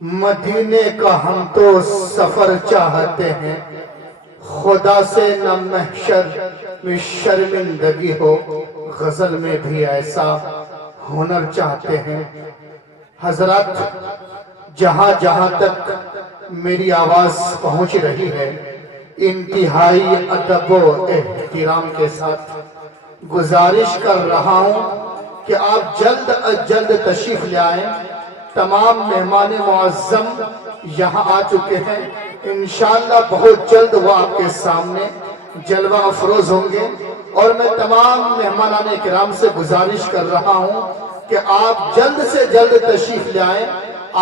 مدینے کا ہم تو سفر چاہتے ہیں، خدا سے نہ محشر میں شرمندگی ہو، غزل میں بھی ایسا ہنر چاہتے ہیں۔ حضرات، جہاں جہاں تک میری آواز پہنچ رہی ہے، انتہائی ادب و احترام کے ساتھ گزارش کر رہا ہوں کہ آپ جلد از جلد تشریف لے آئیں۔ تمام مہمان معظم یہاں آ چکے ہیں، انشاءاللہ بہت جلد وہ آپ کے سامنے جلوہ افروز ہوں گے، اور میں تمام مہمانان کرام سے گزارش کر رہا ہوں کہ آپ جلد سے جلد تشریف لے آئیں۔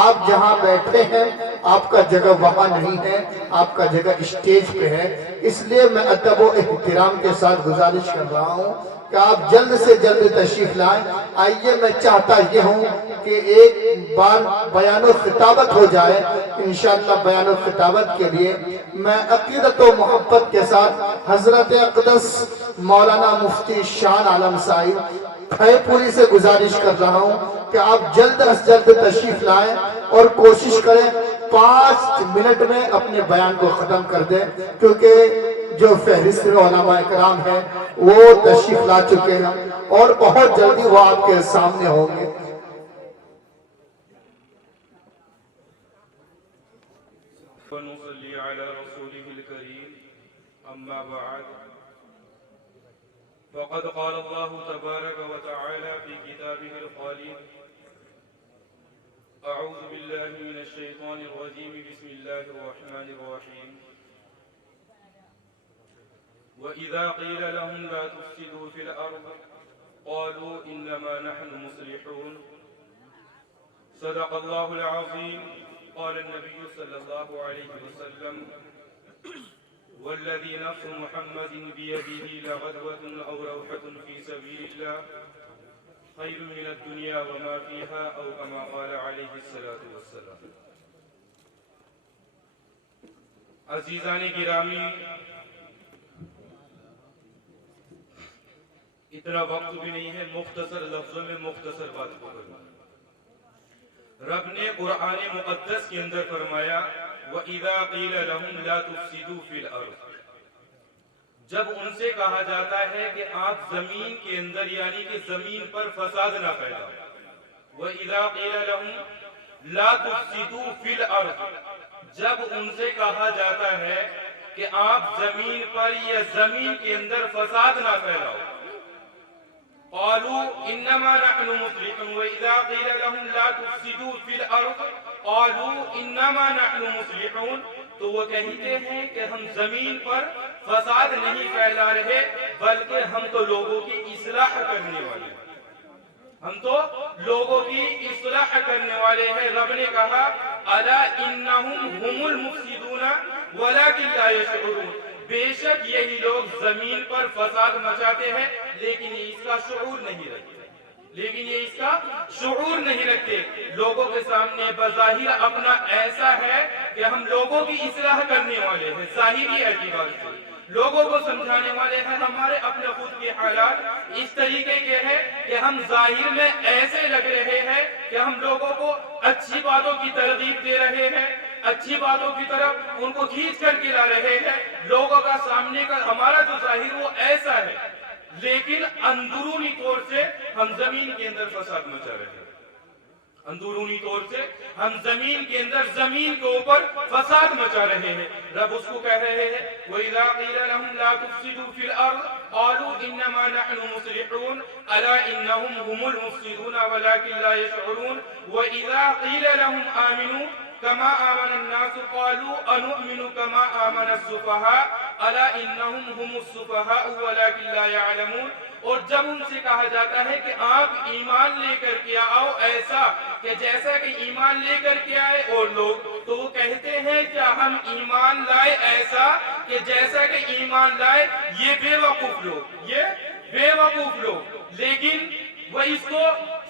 آپ جہاں بیٹھے ہیں آپ کا جگہ وہاں نہیں ہے، آپ کا جگہ اسٹیج پہ ہے، اس لیے میں ادب و احترام کے ساتھ گزارش کر رہا ہوں کہ آپ جلد سے جلد تشریف لائیں۔ آئیے، میں چاہتا یہ ہوں کہ ایک بار بیان و خطابت ہو جائے۔ انشاءاللہ بیان و خطابت کے لیے میں عقیدت و محبت کے ساتھ حضرت اقدس مولانا مفتی شان عالم صاحب کھائے پوری سے گزارش کر رہا ہوں کہ آپ جلد از جلد تشریف لائیں اور کوشش کریں 5 منٹ میں اپنے بیان کو ختم کر دیں، کیونکہ جو فہرست میں علماء اکرام ہیں وہ تشریف لا چکے ہیں اور بہت جلدی وہ آپ کے سامنے ہوں گے۔ ونصلي على رسوله الكريم أما بعد فقد قال الله تبارك وتعالى في كتابه القديم أعوذ بالله من الشيطان الرجيم بسم الله الرحمن الرحيم وإذا قيل لهم لا تفسدوا في الأرض قالوا إنما نحن مصلحون صدق الله العظيم قال النبي صلى الله عليه وسلم والذي نفس محمد بيده لغدوة أو روحة في سبيل الله خير من الدنيا وما فيها أو كما قال عليه الصلاة والسلام۔ عزیزان گرامی، اتنا وقت بھی نہیں ہے، مختصر لفظوں میں مختصر بات کو کروں۔ رب نے قرآن مقدس کے اندر فرمایا وَإِذَا قِيلَ لَهُمْ لَا تُفْسِدُوا فِي الْأَرْضِ، جب ان سے کہا جاتا ہے کہ آپ زمین کے اندر یعنی کہ زمین پر فساد نہ پھیلاؤ۔ وَإِذَا قِيلَ لَهُمْ لَا تُفْسِدُوا فِي الْأَرْضِ، جب ان سے کہا جاتا ہے کہ آپ زمین پر یا زمین کے اندر فساد نہ پھیلاؤ، قالوا انما نحن مصلحون واذا قيل لهم لا تفسدوا في الارض قالوا انما نحن مصلحون، تو وہ کہتے ہیں کہ ہم زمین پر فساد نہیں پھیلا رہے بلکہ ہم تو لوگوں کی اصلاح کرنے والے ہیں، ہم تو لوگوں کی اصلاح کرنے والے ہیں۔ رب نے کہا الا انہم هم المفسدون ولكن لا يشعرون، بے شک یہی لوگ زمین پر فساد مچاتے ہیں لیکن یہ اس کا شعور نہیں رکھتے، لوگوں کے سامنے بظاہر اپنا ایسا ہے کہ ہم لوگوں کی اصلاح کرنے والے ہیں، ظاہری اعتبار سے لوگوں کو سمجھانے والے ہیں۔ ہمارے اپنے خود کے حالات اس طریقے کے ہیں کہ ہم ظاہر میں ایسے لگ رہے ہیں کہ ہم لوگوں کو اچھی باتوں کی ترغیب دے رہے ہیں، اچھی باتوں کی طرف ان کو کھینچ کر کے لا رہے ہیں، لوگوں کا سامنے کا ہمارا جو ظاہر وہ ایسا ہے، لیکن اندرونی طور سے ہم زمین کے اندر فساد مچا رہے ہیں، اندرونی طور سے ہم زمین کے اندر زمین کے اوپر فساد مچا رہے ہیں۔ رب اس کو کہہ رہے ہیں وَإِذَا قِيلَ لَهُمْ لَا تُفْسِدُوا فِي الْأَرْضِ قَالُوا إِنَّمَا نَحْنُ مُصْلِحُونَ أَلَا إِنَّهُمْ هُمُ الْمُفْسِدُونَ وَلَكِنْ لَا يَشْعُرُونَ وَإِذَا قِيلَ لَهُمْ آمِنُوا كما آمن الناس قالوا أنؤمن كما آمن السفهاء ألا إنهم هم السفهاء ولكن لا يعلمون، اور جب ان سے کہا جاتا ہے کہ آپ ایمان لے کر کے آؤ ایسا کہ جیسا کہ ایمان لے کر کے آئے اور لوگ، تو وہ کہتے ہیں کیا ہم ایمان لائے ایسا کہ جیسا کہ ایمان لائے یہ بے وقوف لوگ، لیکن وہ اس کو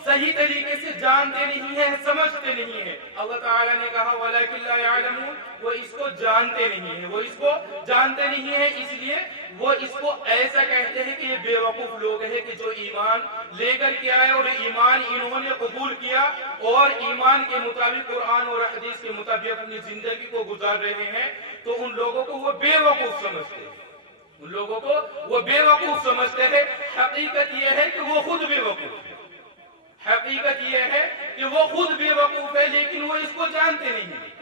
صحیح طریقے سے جانتے نہیں ہیں، سمجھتے نہیں ہیں۔ اللہ تعالیٰ نے کہا وَلَكِنْ لَا يَعْلَمُونَ، وہ اس کو جانتے نہیں ہیں، وہ اس کو جانتے نہیں ہیں، اس لیے وہ اس کو ایسا کہتے ہیں کہ یہ بے وقوف لوگ ہیں کہ جو ایمان لے کر کے آئے اور ایمان انہوں نے قبول کیا اور ایمان کے مطابق قرآن اور حدیث کے مطابق اپنی زندگی کو گزار رہے ہیں، تو ان لوگوں کو وہ بے وقوف سمجھتے ہیں، ان لوگوں کو وہ بے وقوف سمجھتے ہیں۔ حقیقت یہ ہے کہ وہ خود بے وقوف ہے، حقیقت یہ ہے کہ وہ خود بے وقوف ہے، لیکن وہ اس کو جانتے نہیں ہیں،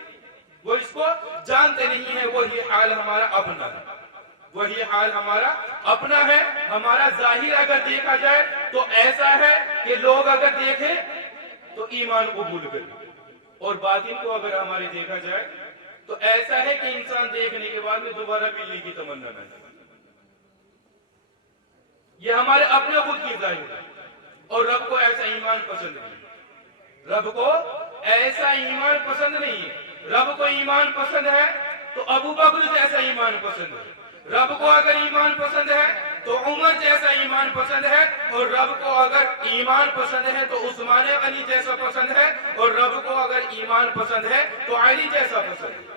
وہ اس کو جانتے نہیں ہیں۔ وہی حال ہمارا اپنا ہے، وہی حال ہمارا اپنا ہے۔ ہمارا ظاہر اگر دیکھا جائے تو ایسا ہے کہ لوگ اگر دیکھیں تو ایمان قبول کریں، اور باطن کو اگر ہمارے دیکھا جائے تو ایسا ہے کہ انسان دیکھنے کے بعد میں دوبارہ ملنے کی تمنا نہ کرے۔ یہ ہمارے اپنے خود کی ظاہر ہے، اور رب کو ایسا ایمان پسند نہیں، رب کو ایسا ایمان پسند نہیں ہے۔ رب کو ایمان پسند ہے تو ابو بکر جیسا ایمان پسند ہے، رب کو اگر ایمان پسند ہے تو عمر جیسا ایمان پسند ہے، اور رب کو اگر ایمان پسند ہے تو عثمان غنی جیسا پسند ہے، اور رب کو اگر ایمان پسند ہے تو علی جیسا پسند ہے۔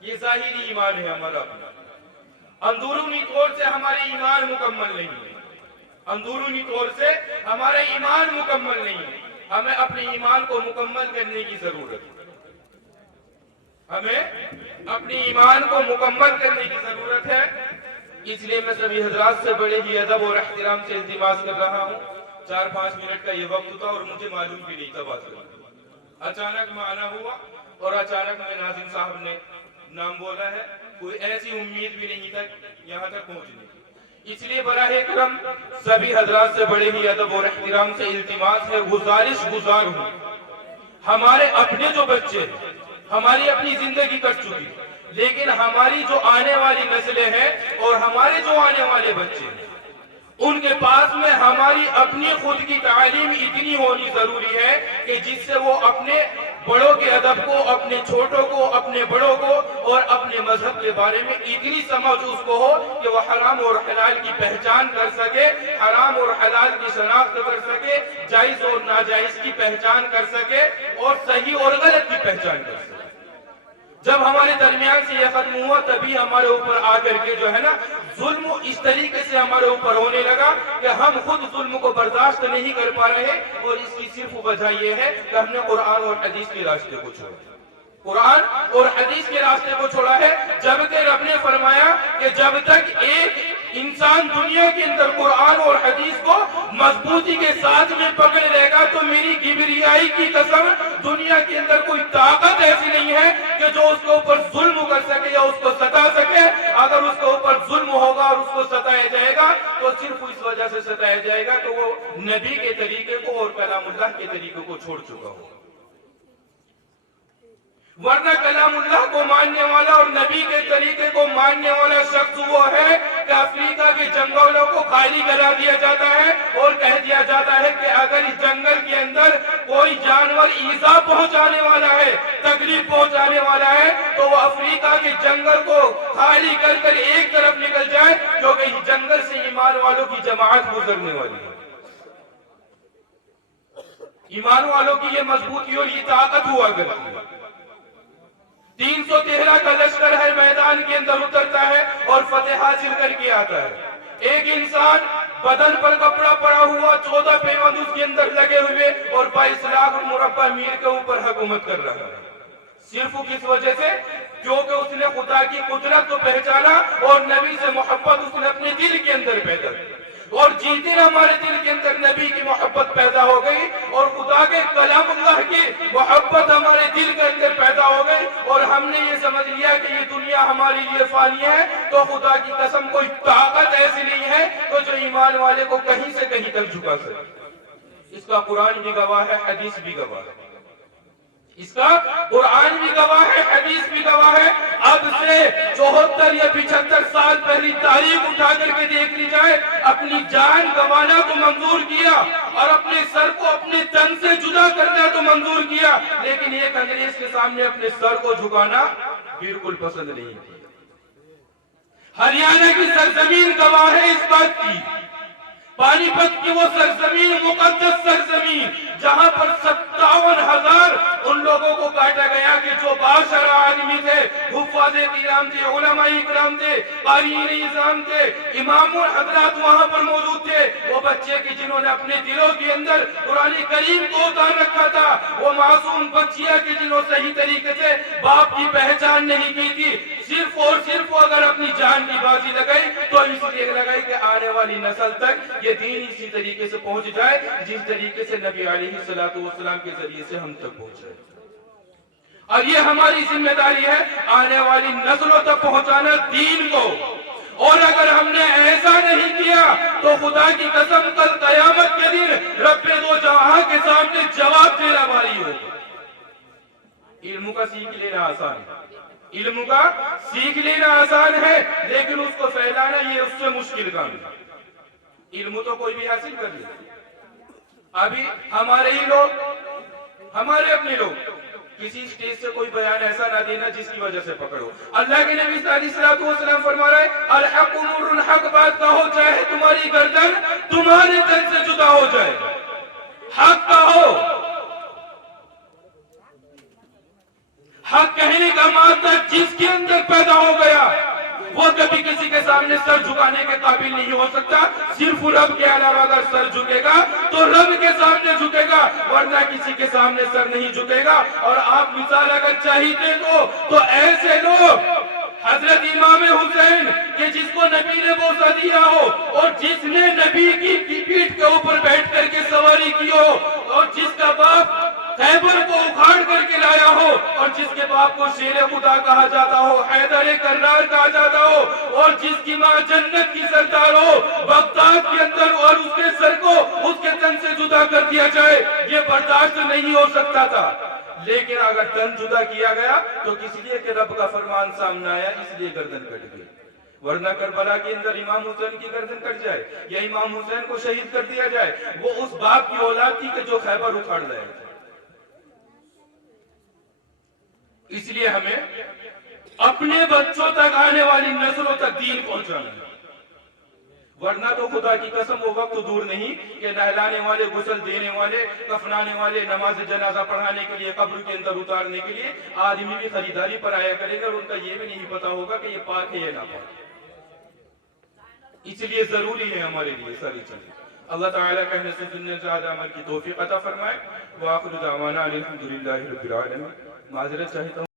یہ ظاہری ایمان ہے ہمارا اپنا، اندرونی طور سے ہمارے ایمان مکمل نہیں ہے، اندرونی طور سے ہمارا ایمان مکمل نہیں ہے۔ ہمیں اپنے ایمان کو مکمل کرنے کی ضرورت ہے، ہمیں اپنے ایمان کو مکمل کرنے کی ضرورت ہے۔ اس لیے میں سبھی حضرات سے بڑے ہی ادب اور احترام سے التماس کر رہا ہوں، 4-5 منٹ کا یہ وقت تھا اور مجھے معلوم بھی نہیں تھا بات کرنا، اچانک میں آنا ہوا اور اچانک میں ناظم صاحب نے نام بولا ہے، کوئی ایسی امید بھی نہیں تھا یہاں تک پہنچنے کی۔ اس لیے براہ کرم سبھی حضرات سے بڑے ہی ادب اور احترام سے التماس ہے، گزارش گزار ہوں، ہمارے اپنے جو بچے ہیں، ہماری اپنی زندگی کٹ چکی، لیکن ہماری جو آنے والی نسلیں ہیں اور ہمارے جو آنے والے بچے ہیں، ان کے پاس میں ہماری اپنی خود کی تعلیم اتنی ہونی ضروری ہے کہ جس سے وہ اپنے بڑوں کے ادب کو، اپنے چھوٹوں کو، اپنے بڑوں کو اور اپنے مذہب کے بارے میں اتنی سمجھ اس کو ہو کہ وہ حرام اور حلال کی پہچان کر سکے، حرام اور حلال کی شناخت کر سکے، جائز اور ناجائز کی پہچان کر سکے اور صحیح اور غلط کی پہچان کر سکے۔ جب ہمارے درمیان سے یہ ختم ہوا تبھی ہمارے اوپر آ کر کے جو ہے نا ظلم اس طریقے سے ہمارے اوپر ہونے لگا کہ ہم خود ظلم کو برداشت نہیں کر پا رہے، اور اس کی صرف وجہ یہ ہے کہ ہم نے قرآن اور حدیث کے راستے کو چھوڑا، قرآن اور حدیث کے راستے کو چھوڑا ہے، جبکہ رب نے فرمایا کہ جب تک ایک انسان دنیا کے اندر قرآن اور حدیث کو مضبوطی کے ساتھ میں پکڑ لے گا تو میری کبریائی کی قسم دنیا کے اندر کوئی طاقت ایسی نہیں ہے کہ جو اس کے اوپر ظلم کر سکے یا اس کو ستا سکے۔ اگر اس کے اوپر ظلم ہوگا اور اس کو ستایا جائے گا تو صرف اس وجہ سے ستایا جائے گا کہ وہ نبی کے طریقے کو اور کلام اللہ کے طریقے کو چھوڑ چکا ہوگا، ورنہ کلام اللہ کو ماننے والا اور نبی کے طریقے کو ماننے والا شخص وہ ہے کہ افریقہ کے جنگلوں کو خالی کرا دیا جاتا ہے اور کہہ دیا جاتا ہے کہ اگر اس جنگل کے اندر کوئی جانور ایذا پہنچانے والا ہے، تکلیف پہنچانے والا ہے تو وہ افریقہ کے جنگل کو خالی کر کر ایک طرف نکل جائے، کیونکہ اس جنگل سے ایمان والوں کی جماعت گزرنے والی ہے۔ ایمان والوں کی یہ مضبوطی اور یہ طاقت ہوا کرتی ہے۔ 313 کا لشکر ہے میدان کے اندر اترتا ہے اور فتح حاصل کر کے آتا ہے۔ ایک انسان بدن پر کپڑا پڑا ہوا 14 پیوند اس کے اندر لگے ہوئے اور 22 لاکھ مربع میل کے اوپر حکومت کر رہا ہے، صرف کس وجہ سے؟ کیونکہ اس نے خدا کی قدرت کو پہچانا اور نبی سے محبت اس نے اپنے دل کے اندر پیدا کی، اور جس دن ہمارے دل کے اندر نبی کی محبت پیدا ہو گئی اور خدا کے کلام اللہ کی محبت ہمارے دل کے اندر پیدا ہو گئی اور ہم نے یہ سمجھ لیا کہ یہ دنیا ہمارے لیے فانی ہے، تو خدا کی قسم کوئی طاقت ایسی نہیں ہے تو جو ایمان والے کو کہیں سے کہیں تک جھکا سکے۔ اس کا قرآن بھی گواہ ہے، حدیث بھی گواہ ہے، اس کا قرآن بھی گواہ ہے، حدیث بھی گواہ ہے۔ اب سے 74 یا 75 سال پہلی تاریخ اٹھا کر کے دیکھ لی جائے، اپنی جان گنوانا تو منظور کیا اور اپنے سر کو اپنے تن سے جدا کرنا تو منظور کیا، لیکن ایک انگریز کے سامنے اپنے سر کو جھکانا بالکل پسند نہیں کیا۔ ہریانہ کی سرزمین گواہ ہے اس بات کی پانی پت کی وہ سرزمین، مقدس سرزمین جہاں پر 57,000 ان لوگوں کو کاٹا گیا کہ جو باشرہ آدمی تھے، حفاظ کرام تھے، علماء کرام تھے، قارئین اعظام تھے، امام حضرات وہاں پر موجود تھے، وہ بچے کہ جنہوں نے اپنے دلوں کے اندر قرآن کریم کو اتار رکھا تھا، وہ معصوم بچیاں کہ جنہوں صحیح طریقے سے باپ کی پہچان نہیں کی تھی، صرف اور صرف اگر اپنی جان کی بازی لگائی تو اس لیے لگائی کہ آنے والی نسل تک یہ دین اسی طریقے سے پہنچ جائے جس طریقے سے نبی علیہ السلام کے ذریعے سے ہم تک پہنچے. اور یہ ہماری ذمہ داری ہے آنے والی نسلوں تک پہنچانا دین کو. اور اگر ہم نے ایسا نہیں کیا تو خدا کی قسم کل قیامت کے دن رب دو جہاں کے سامنے جواب دینا بھاری ہوگا. علم کا سیکھ لینا آسان ہے، علم کا سیکھ لینا آسان ہے، لیکن اس کو پھیلانا یہ اس سے مشکل کام ہے. علم تو کوئی بھی حاصل کر لے. ابھی ہمارے ہی لوگ، ہمارے اپنے لوگ کسی سٹیج سے کوئی بیان ایسا نہ دینا جس کی وجہ سے پکڑو. اللہ کے نبی علیہ السلام فرما رہے ہیں الحق نور، حق بات کہو چاہے تمہاری گردن تمہارے تن سے جدا ہو جائے. حق کہو. حق کہنے کا مادہ جس کے اندر پیدا ہو گیا وہ کبھی کسی کے سامنے سر جھکانے کے قابل نہیں ہو سکتا. صرف رب کے علاوہ اگر سر جھکے گا تو رب کے سامنے جھکے گا، ورنہ کسی کے سامنے سر نہیں جھکے گا. اور آپ مثال اگر چاہیے تو ایسے لوگ حضرت امام حسین کہ جس کو نبی نے بوسہ دیا ہو اور جس نے نبی کی پیٹھ کے اوپر بیٹھ کر کے سواری کی ہو اور جس کا باپ خیبر کو اکھاڑ کر کے لایا ہو اور جس کے باپ کو شیر خدا کہا جاتا ہو، حیدر کرار کہا جاتا ہو، اور جس کی ماں جنت کی سردار ہو، بغداد کے اندر اور اس کے سر کو اس کے تن سے جدا کر دیا جائے، یہ برداشت نہیں ہو سکتا تھا. لیکن اگر تن جدا کیا گیا تو کس لیے کہ رب کا فرمان سامنے آیا، اس لیے گردن کٹ گئی. ورنہ کربلا کے اندر امام حسین کی گردن کٹ جائے یا امام حسین کو شہید کر دیا جائے. وہ اس باپ کی اولاد تھی کہ جو خیبر اکھاڑ رہے تھے. اس لیے ہمیں اپنے بچوں تک، آنے والی نسلوں تک دین پہنچانا ہے. ورنہ تو خدا کی قسم وہ وقت دور نہیں کہ نہلانے والے، غسل دینے والے، کفنانے والے، نماز جنازہ پڑھانے کے لیے، قبر کے اندر اتارنے کے لیے آدمی بھی خریداری پر آیا کرے گا اور ان کا یہ بھی نہیں پتا ہوگا کہ یہ پاک ہے یا نہ پاک. اس لیے ضروری ہے ہمارے لیے ساری چیزیں. اللہ تعالیٰ کہنے سے سننے سے زیادہ عمل کی توفیق عطا فرمائے. وآخر دعوانا الحمدللہ رب العالمین. معذرت چاہتا ہوں